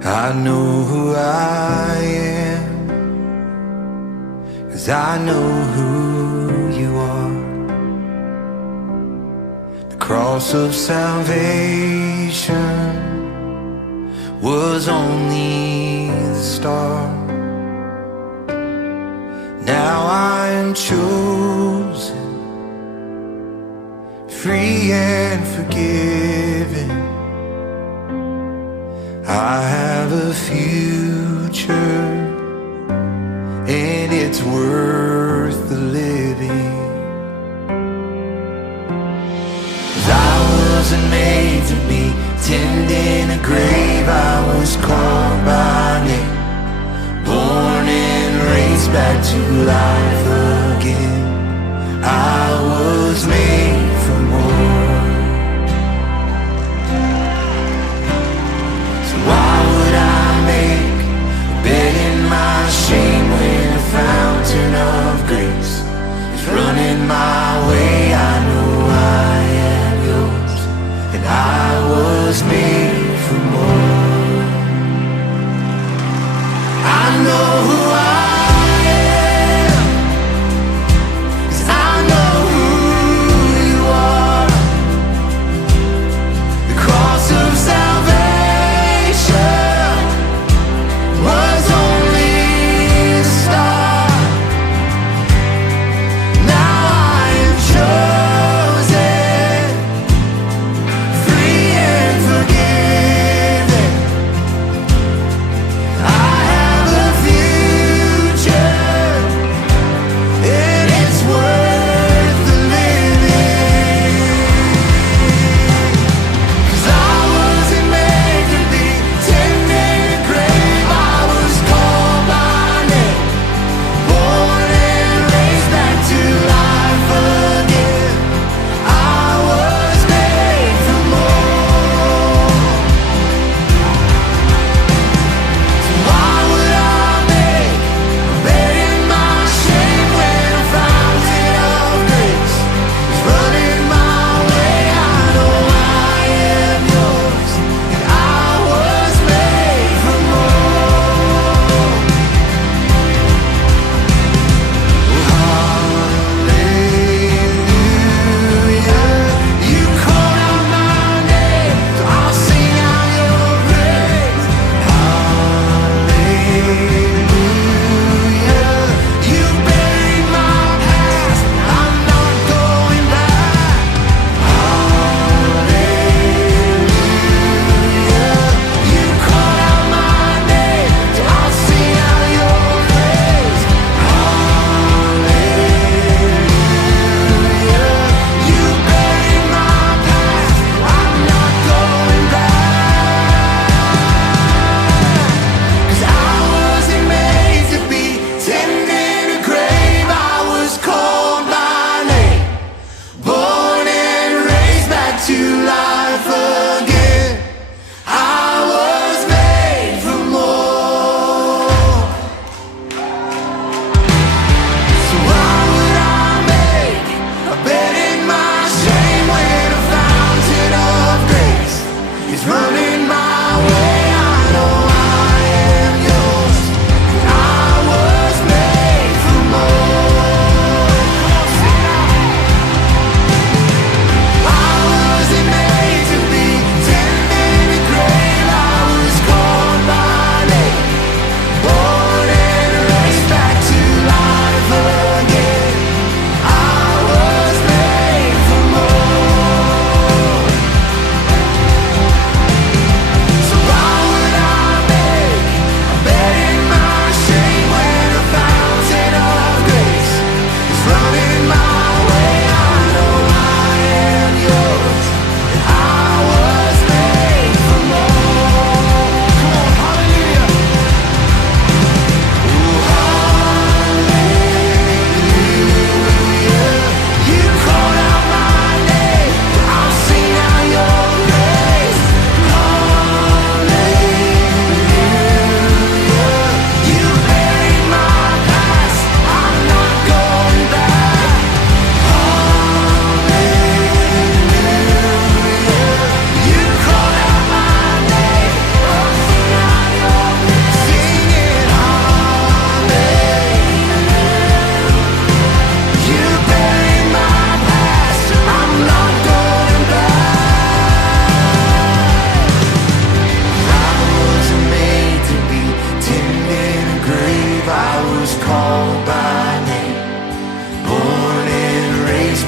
I know who I am, 'cause I know who you are. The cross of salvation was only the start. Now I am chosen, free and forgiven. I have a future, and it's worth the living. 'Cause I wasn't made to be tended in a grave. I was called by name, born and raised back to life again. I was made for more. So why would I make a bed in my shame when a fountain of grace is running my way? I know I am yours, and I was made for more. I know who I am,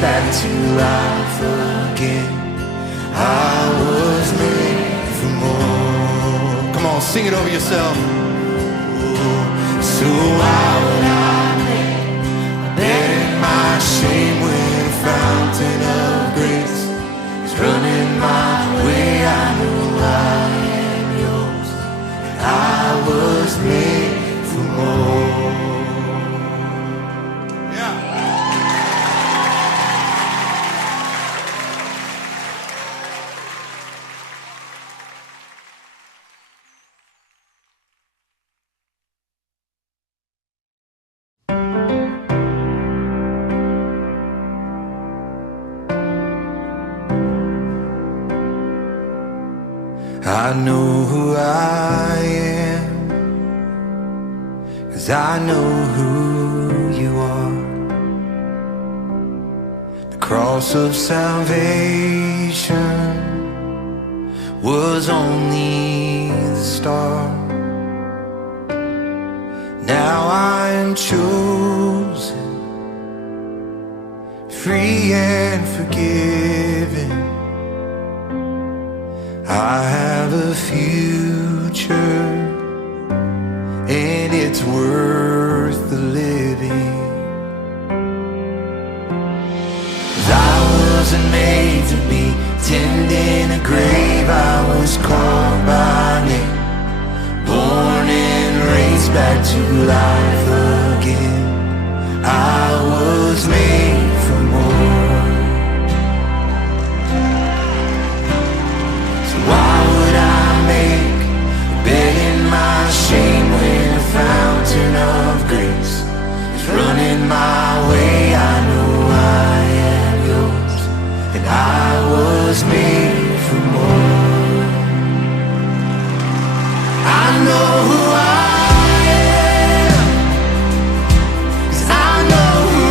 back to life again. I was made for more. Come on, sing it over yourself. So why would I bear my shame when a fountain of grace is running my way? I know I am yours. I was made for more. I know who I am, 'cause I know who you are. The cross of salvation was only the start. Now I am chosen, free and forgiven. I have a future, and it's worth the living. 'Cause I wasn't made to be tending a grave. I was called by name, born and raised back to life again. I was made for more. Why would I make begging my shame when a fountain of grace is running my way? I know I am yours, and I was made for more. I know who I am, 'cause I know who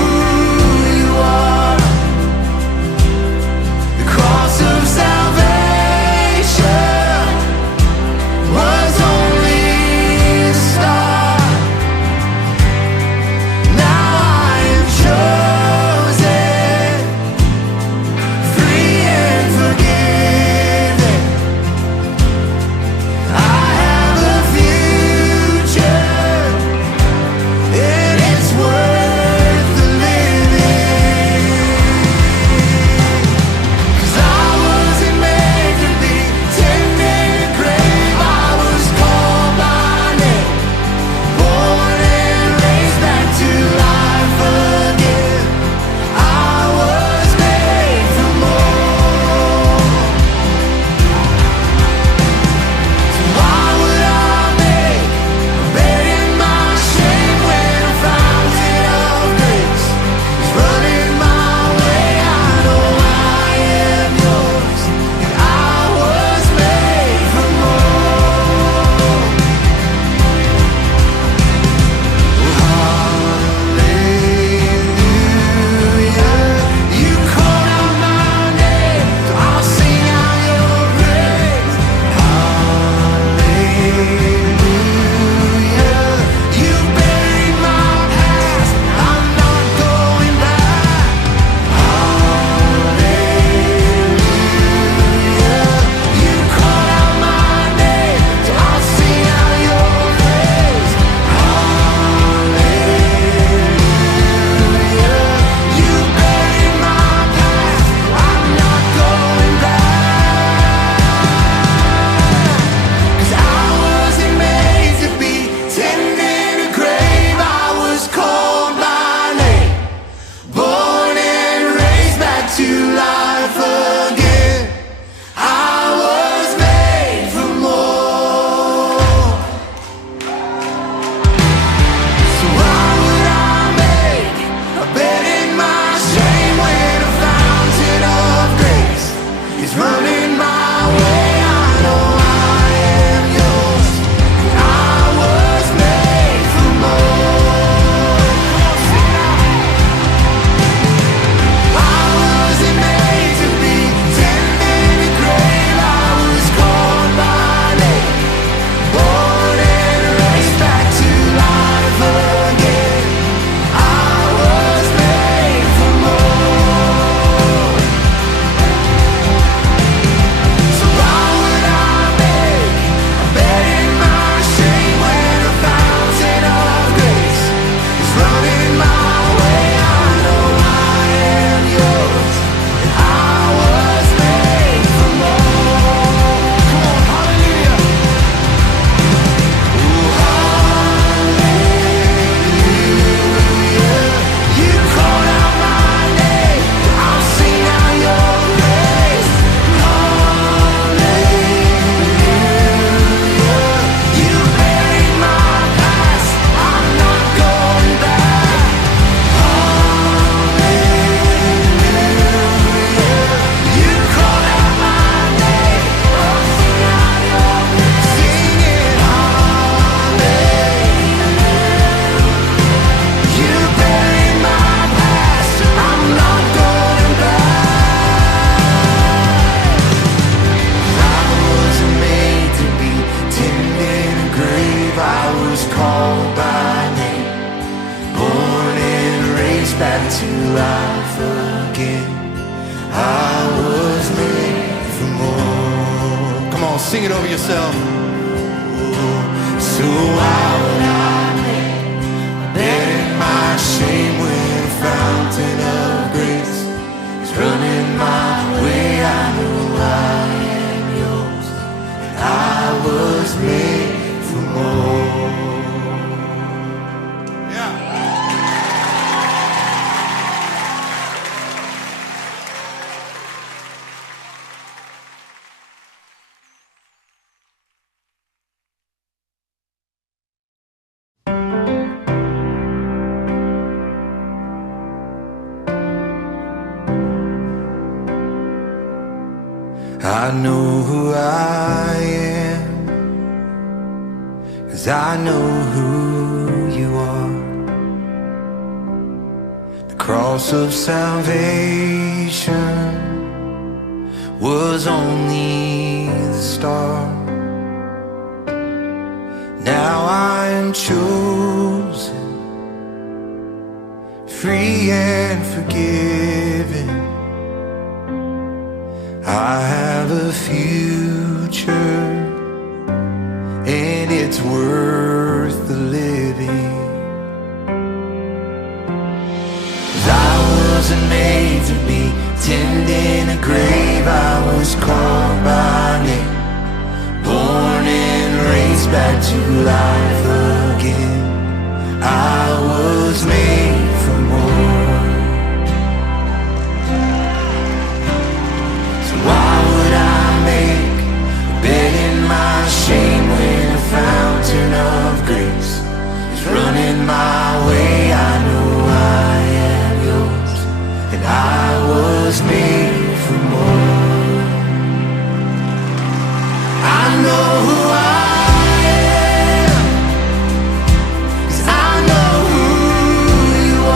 life again. I was made for more. Come on, sing it over yourself. So why would I bear in my shame when a fountain of grace is running my way? I know I am yours, and I was made for more. I know who I am, 'cause I know who you are. The cross of salvation was only the start. Now I am chosen, free and forgiven. I have a future, and it's worth the living. 'Cause I wasn't made to be tended in a grave. I was called by name, born and raised back to life again. I was made for more. Why would I make a bed in my shame when a fountain of grace is running my way? I know I am yours, and I was made for more. I know who I am, 'cause I know who you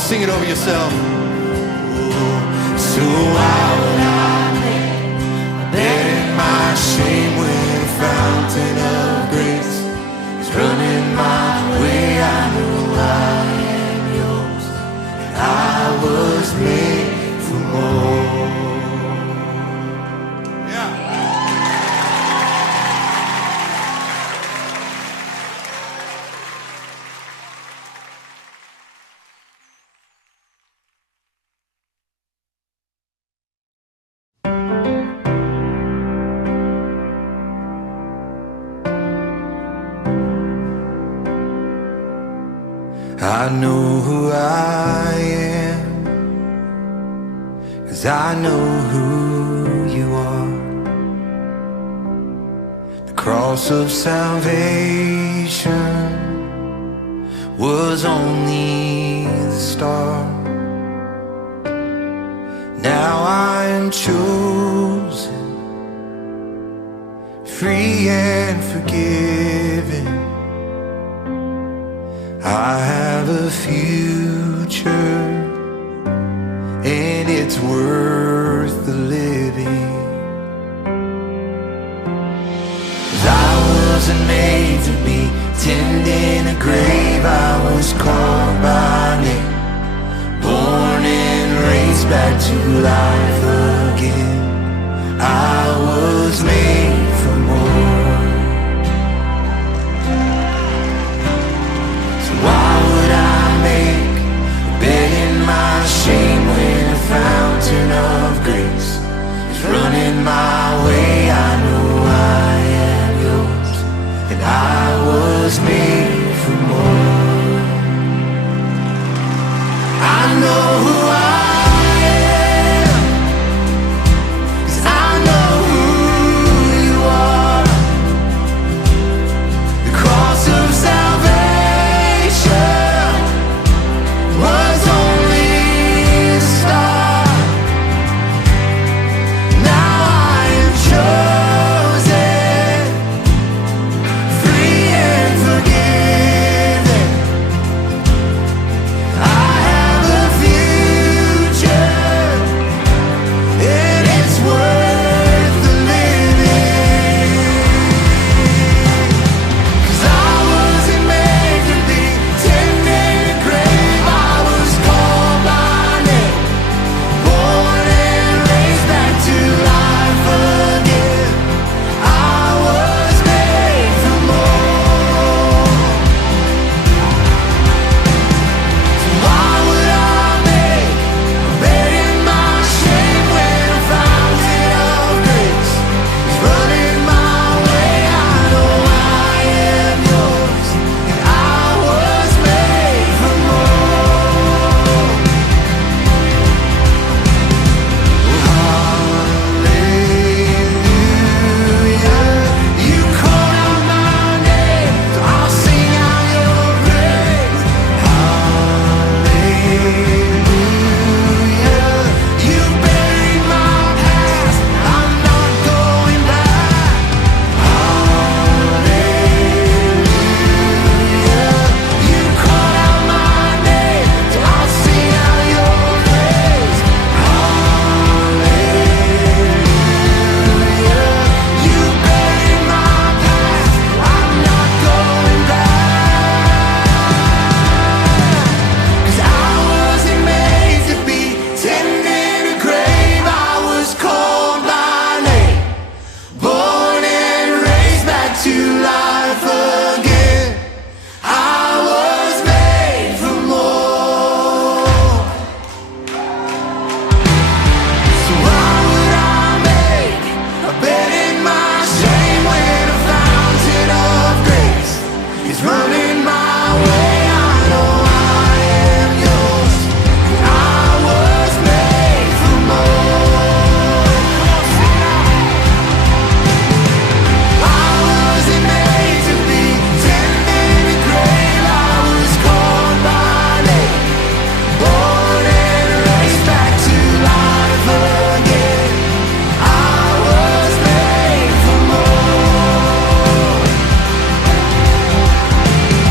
sing it over yourself. So why would I make a bed in my shame when a fountain of grace is running my way? I know I am yours, and I was made for more. I know who I am, 'cause I know who you are. The cross of salvation was only the start. Now I am chosen, free and forgiven. I have a future, and it's worth the living. 'Cause I wasn't made to be tended in a grave. I was called by name, born and raised back to life again. I was made for more. Why would I make a bed in my shame when a fountain of grace is running my way? I know I am yours, and I was made for more. I know who I am, 'cause I know who you are. The cross of salvation was only a start. Now I am chosen, free and forgiven. I have a future, and it's worth the living. 'Cause I wasn't made to be tended in a grave. I was called by name, born and raised back to life again. I was made for more. So why would I make a bed in my shame when a fountain of grace is running my way? I know I am yours, and I was made for more. Hallelujah, you called out my name, so I'll sing out your praise. Hallelujah, you buried my past, I'm not going back. Hallelujah, you called out my name, so I'll sing out your praise. Hallelujah, you buried my past, I'm not going back. 'Cause I wasn't made to be tended in a grave. I was called by name, born and raised back to life again. I was made for more. So why would I make a bed in my shame when a fountain of grace is running my way? I know I am yours, and I was made for more. I wasn't made to be tended in a grave. I was called by name, born and raised back to life again. I was made for more.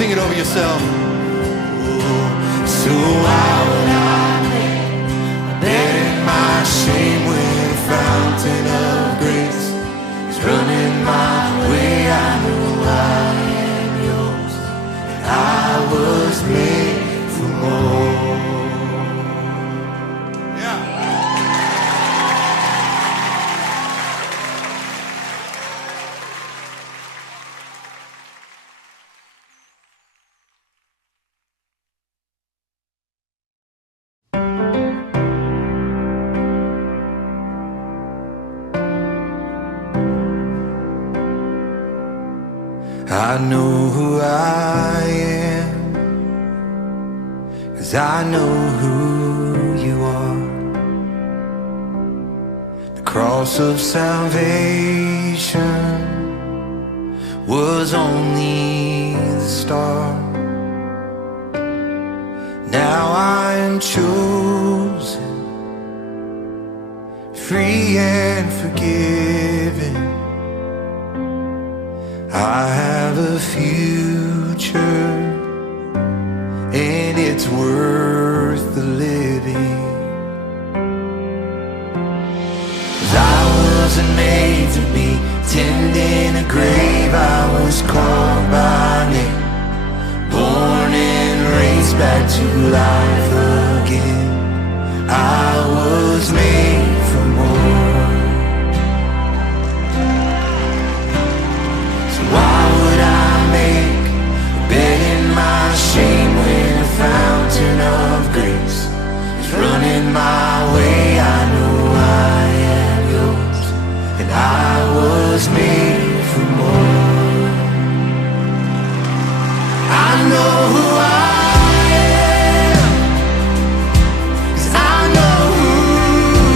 Sing it over yourself. So why would I make a bed in my shame when a fountain of grace is running my way? I know I am yours, and I was made for more. I know who I am, 'cause I know who you are. The cross of salvation was only the start. Now I am chosen, free and forgiven. I have a future, and it's worth the living. 'Cause I wasn't made to be tending a grave. I was called by name, born and raised back to life again. I was made for more. Why would I make a bed in my shame when a fountain of grace is running my way? I know I am yours, and I was made for more. I know who I am, 'cause I know who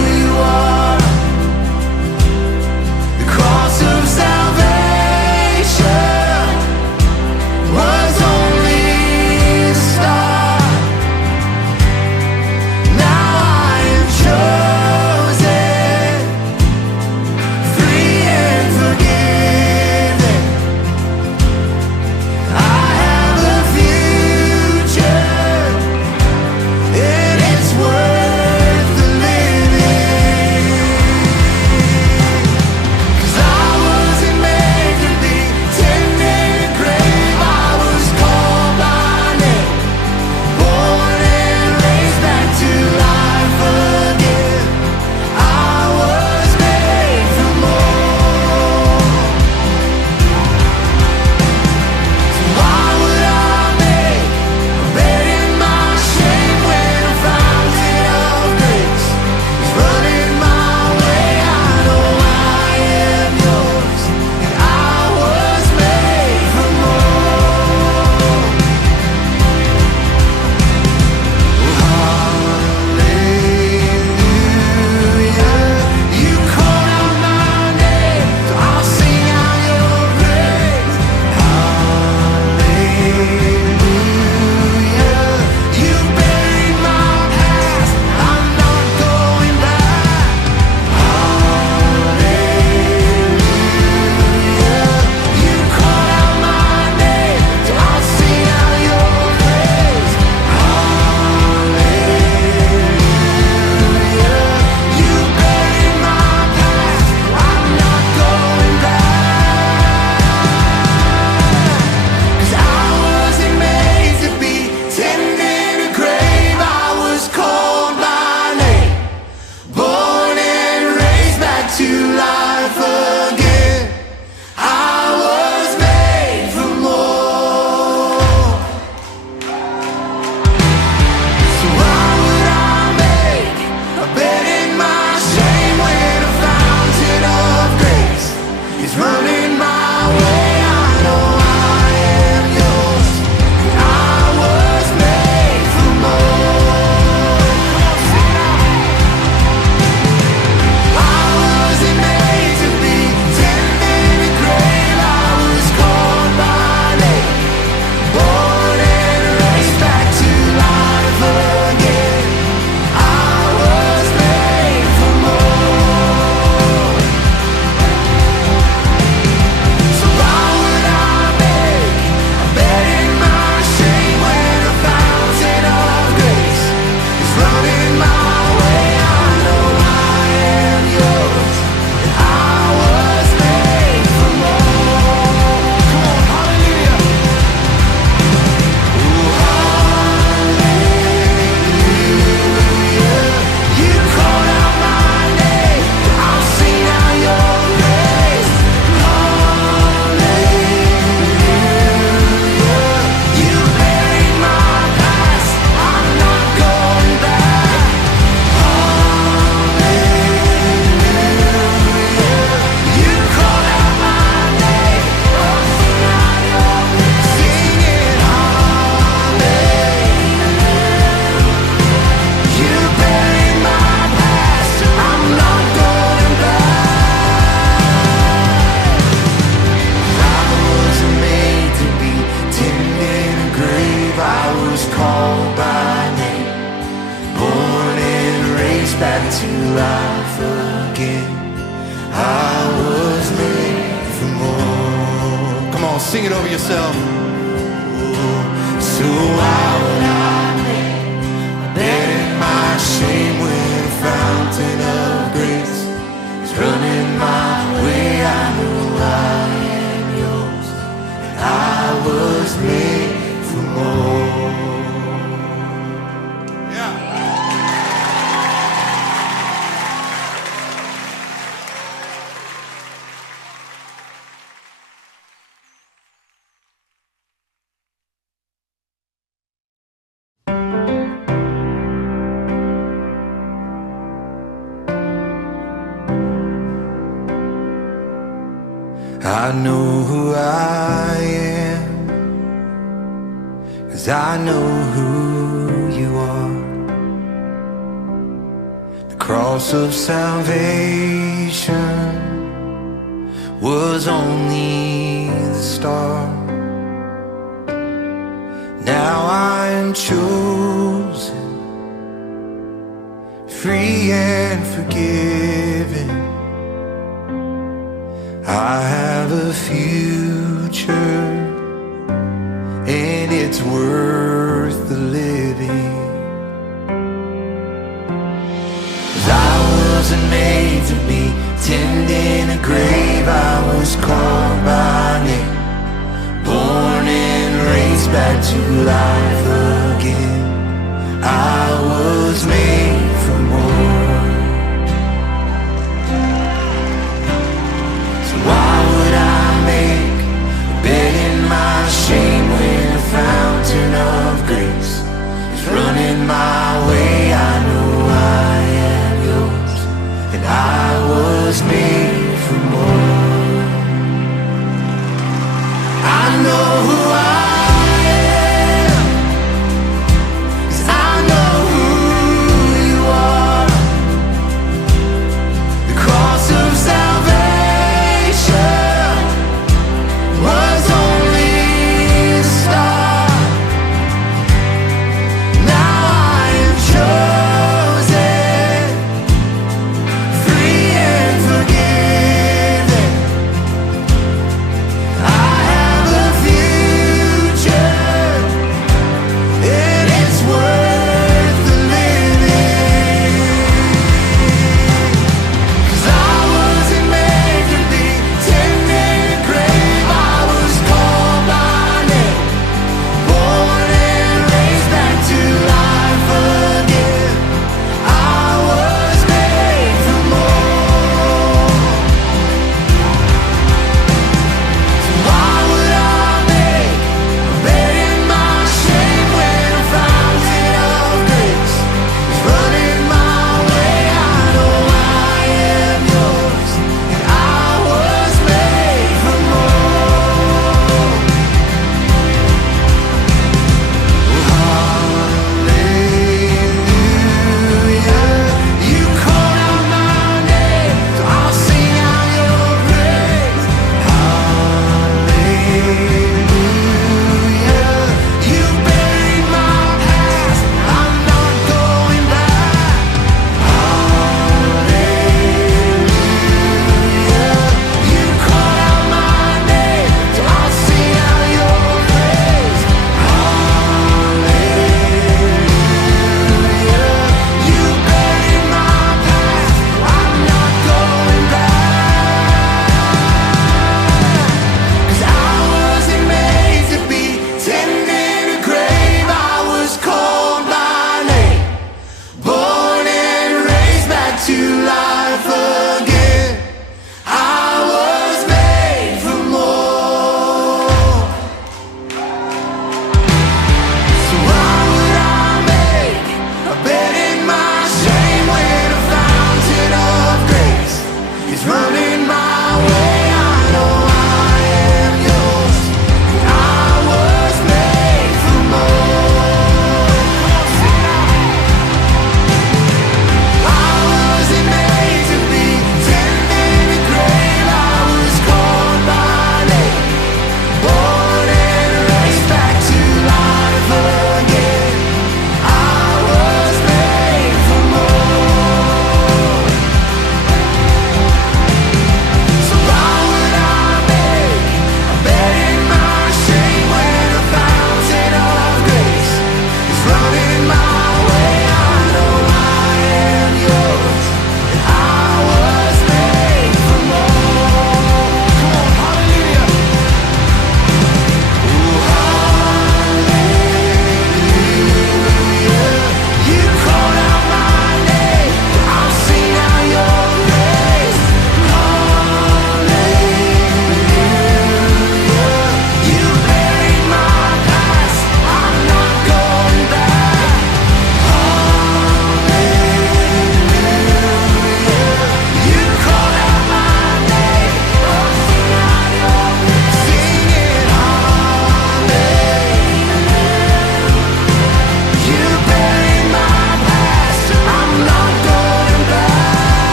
sing it over yourself. So why would I let in my shame when a fountain of grace is running my way? I know I am yours, and I was made for more. I know who I am, 'cause I know who you are. The cross of salvation was only the start. Now I am chosen, free and forgiven. I have a future, and it's worth the living. 'Cause I wasn't made to be tending a grave. I was called by name, born and raised back to life again. I was made for more. Why would I make a bed in my shame when a fountain of grace is running my way? I know I am yours, and I was made for more. I know who I am, 'cause I know who you are. The cross of salvation was only the start. Now I am chosen, free and forgiven. I have a future.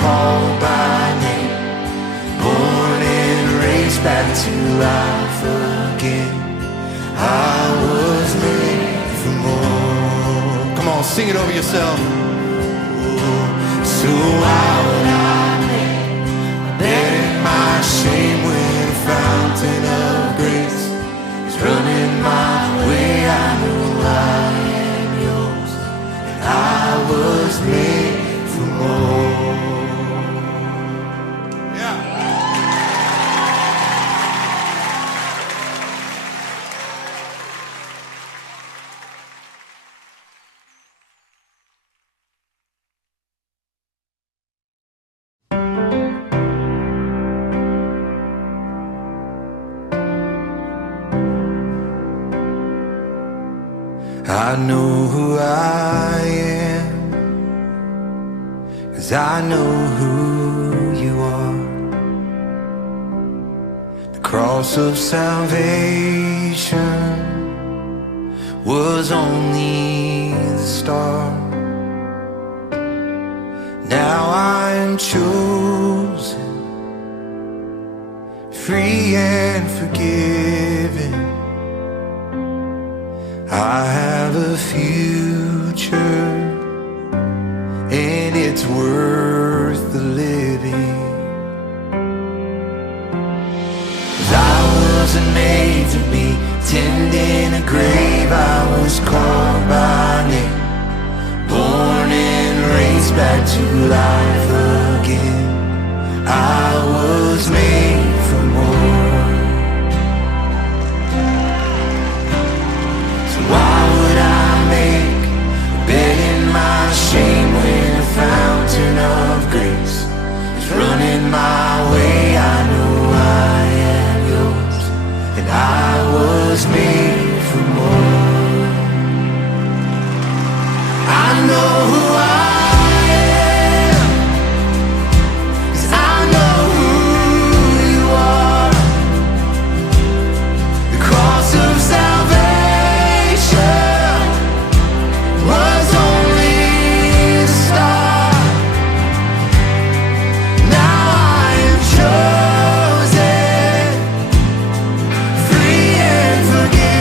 called by name, born and raised back to life again. I was made for more. Come on, sing it over yourself. So why would I make a bed in my shame when a fountain of grace is running my way? I know I am yours, and I was made for more. I know who I am, 'cause I know who you are. The cross of salvation was only the start. Now I am chosen, free and forgiven. I have a future, and it's worth the living. 'Cause I wasn't made to be tending a grave. I was called by name, born and raised back to life again. I was made for more. Why would I make a bed in my shame when a fountain of grace is running my way? I know I am yours, and I was made for more. I know who I am, 'cause I know who you are. The cross of salvation was only the start. Now I am chosen, free and forgiven.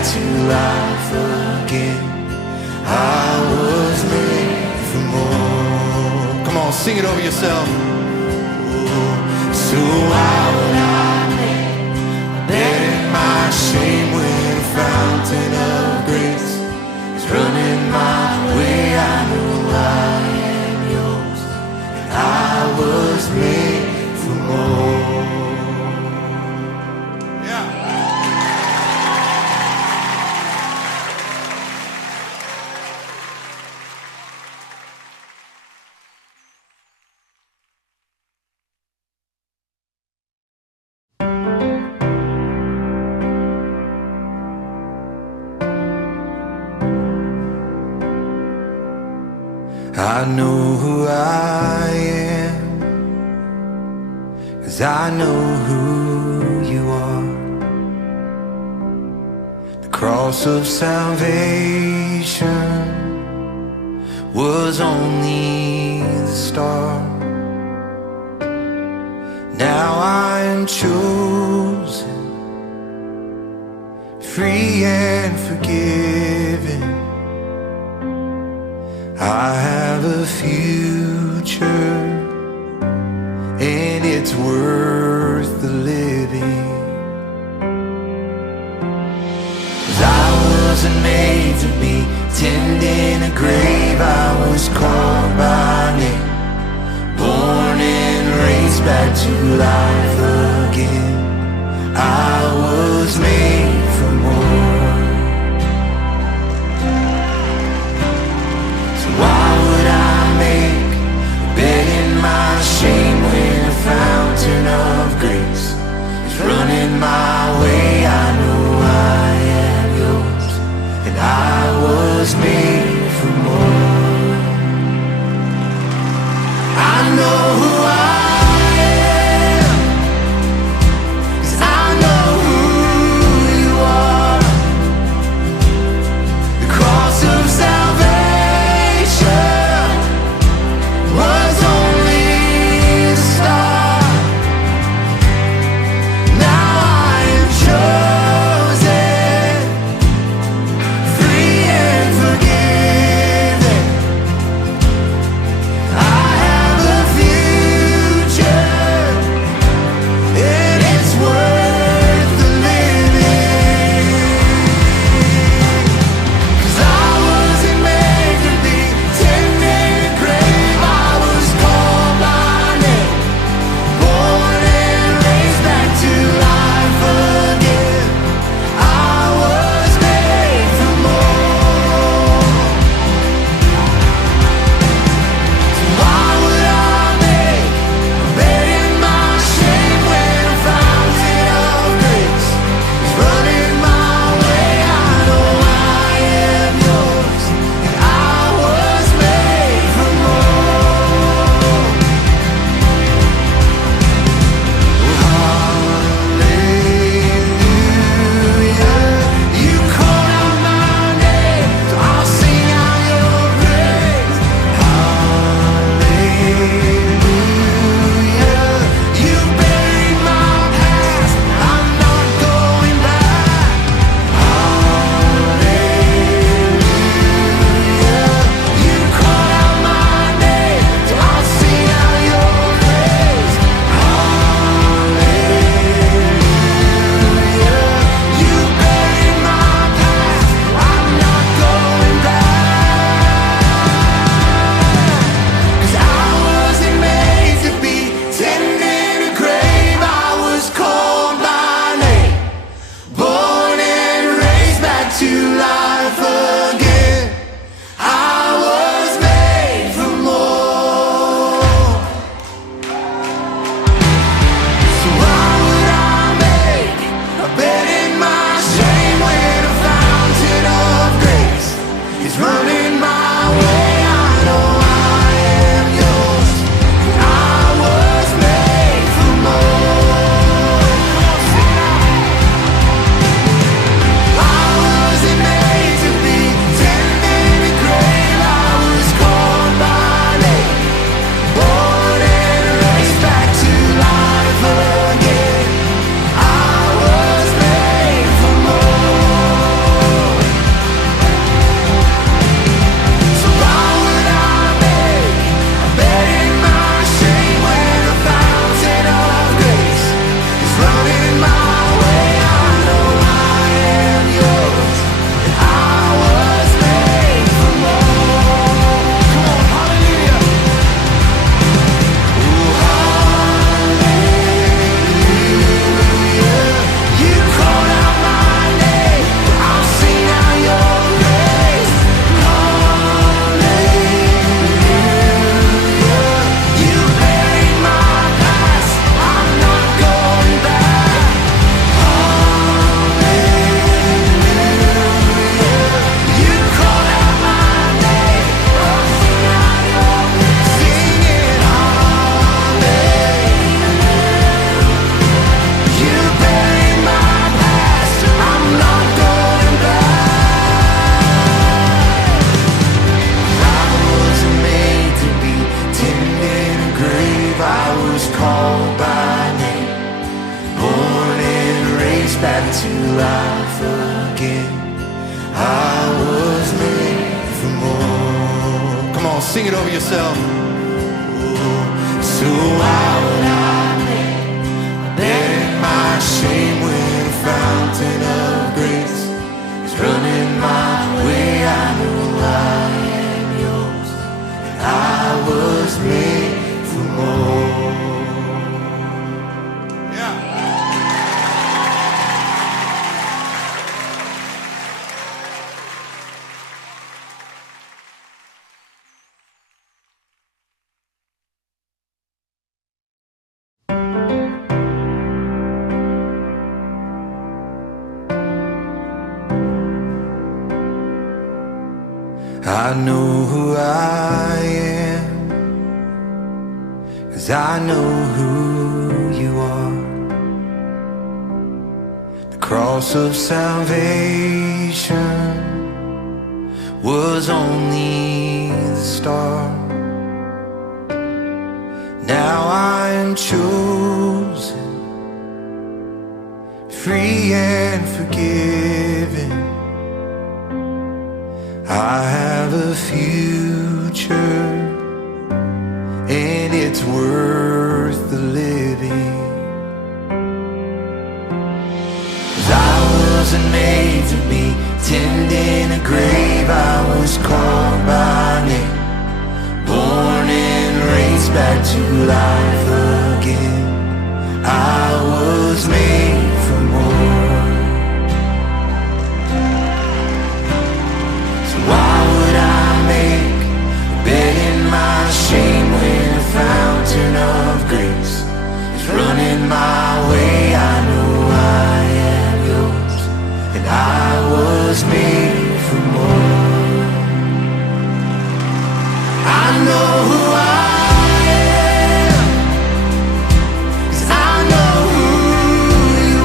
to life again. I was made for more. Come on, sing it over yourself. So why would I make a bed in my shame when a fountain of grace is running my way? I know I am yours, and I was made for more. I know who I am, 'cause I know who you are. The cross of salvation was only the start. Now I am chosen, free and forgiven. I have a future, and it's worth the living. 'Cause I wasn't made to be tending a grave. I was called by name, born and raised back to life again. I was made for more. Why would I make a bed in my shame when a fountain of grace is running my way? I know I am yours, and I was made for more. I know who I am, back to life again. I was made for more. Come on, sing it over yourself. So why would I bear my shame when a fountain of grace is running my way? I know I am yours, and I was made for more. I know who I am, 'cause I know who you are. The cross of salvation was only the start. Now I am chosen, free and forgiven. I have a future, and it's worth the living. 'Cause I wasn't made to be tending a grave. I was called by name, born and raised back to life again. I was made for more. Why would I make a bed in my shame when a fountain of grace is running my way? I know I am yours, and I was made for more. I know who I am, 'cause I know who you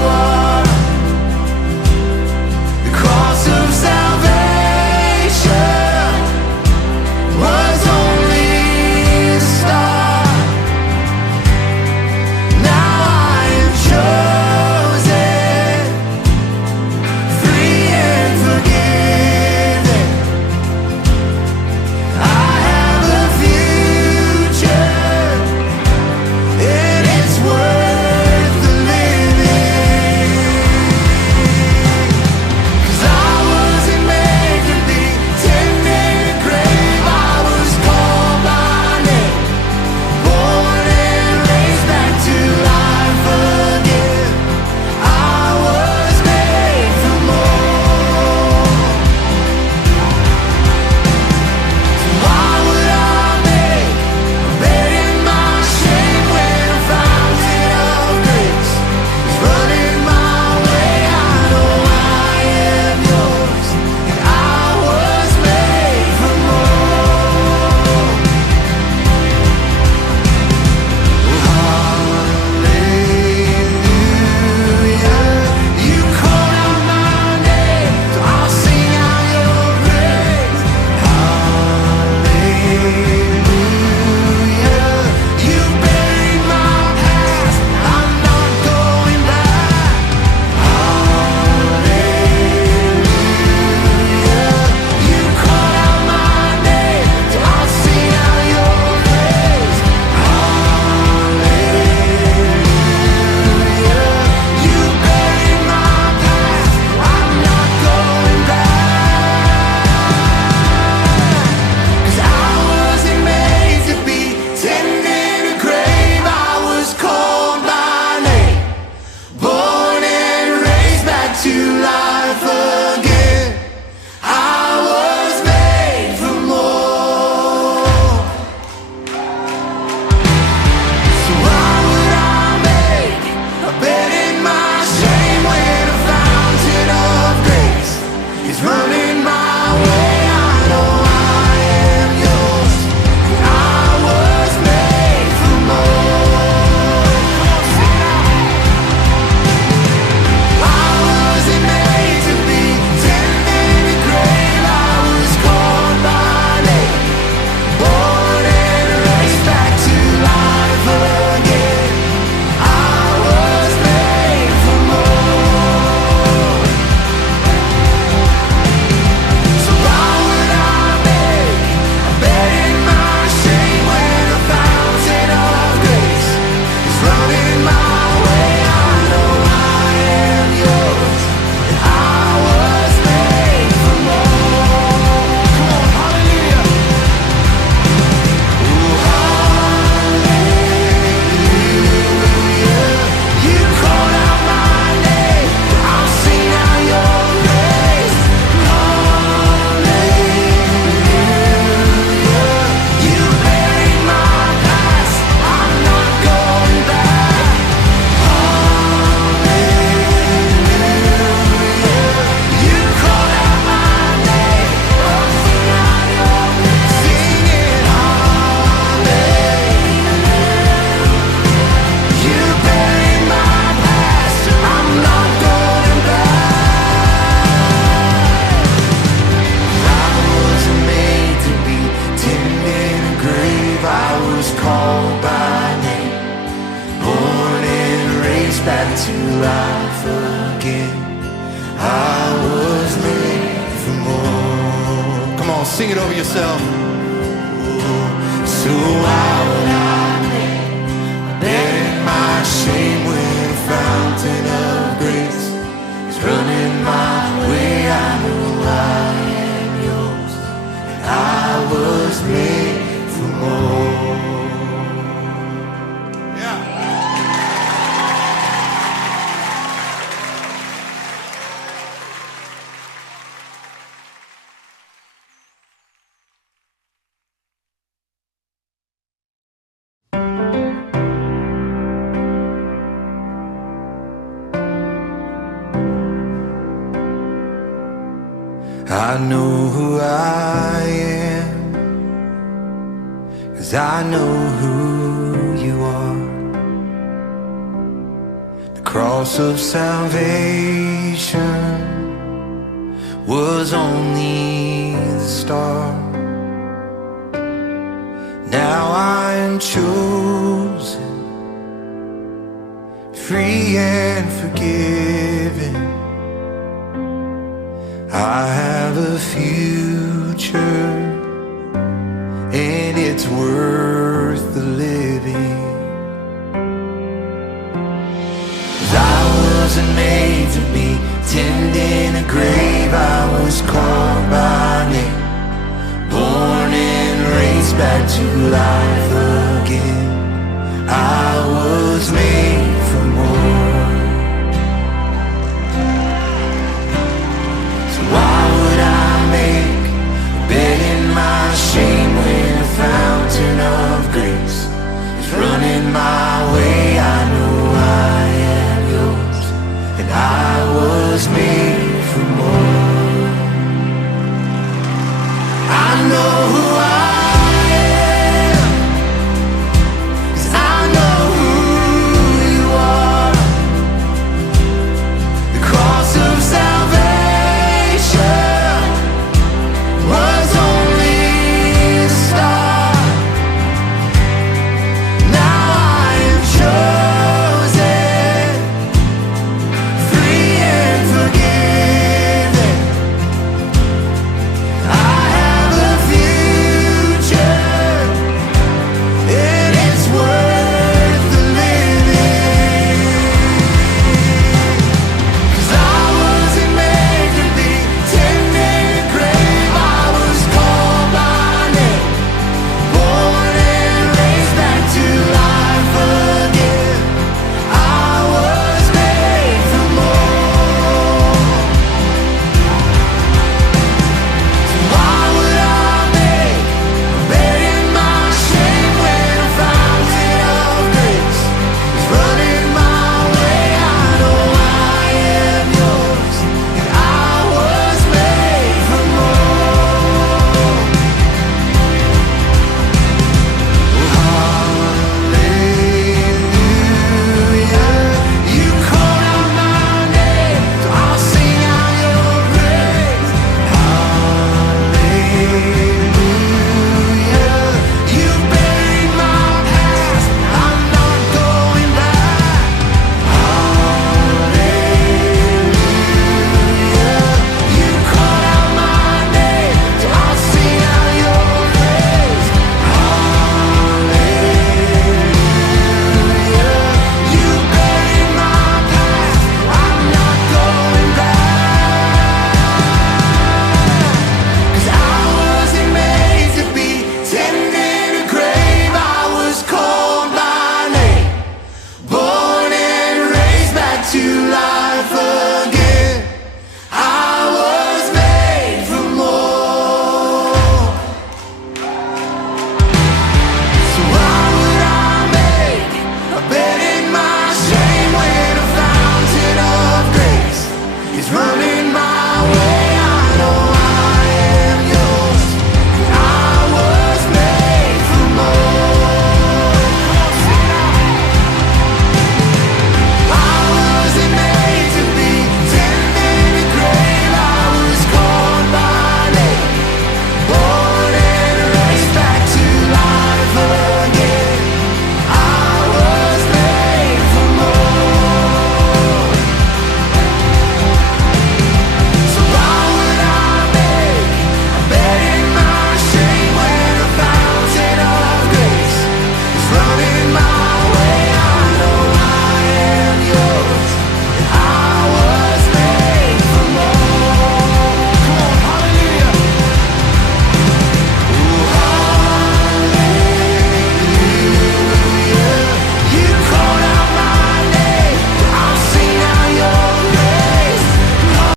I was made for more. Come on, sing it over yourself. So why would I bear my shame when a fountain of grace is running my way? I know I am yours, and I was made for more. Yeah. I know who I am, 'cause I know who you are. The cross of salvation was only the start. Now I am chosen, free and forgiven. I have a future, and it's worth the living. 'Cause I wasn't made to be tending a grave. I was called by name, born and raised back to life again. I was made for more. Why would I make a bed in my shame when a fountain of grace is running my way? I know I am yours, and I was made for more. I know who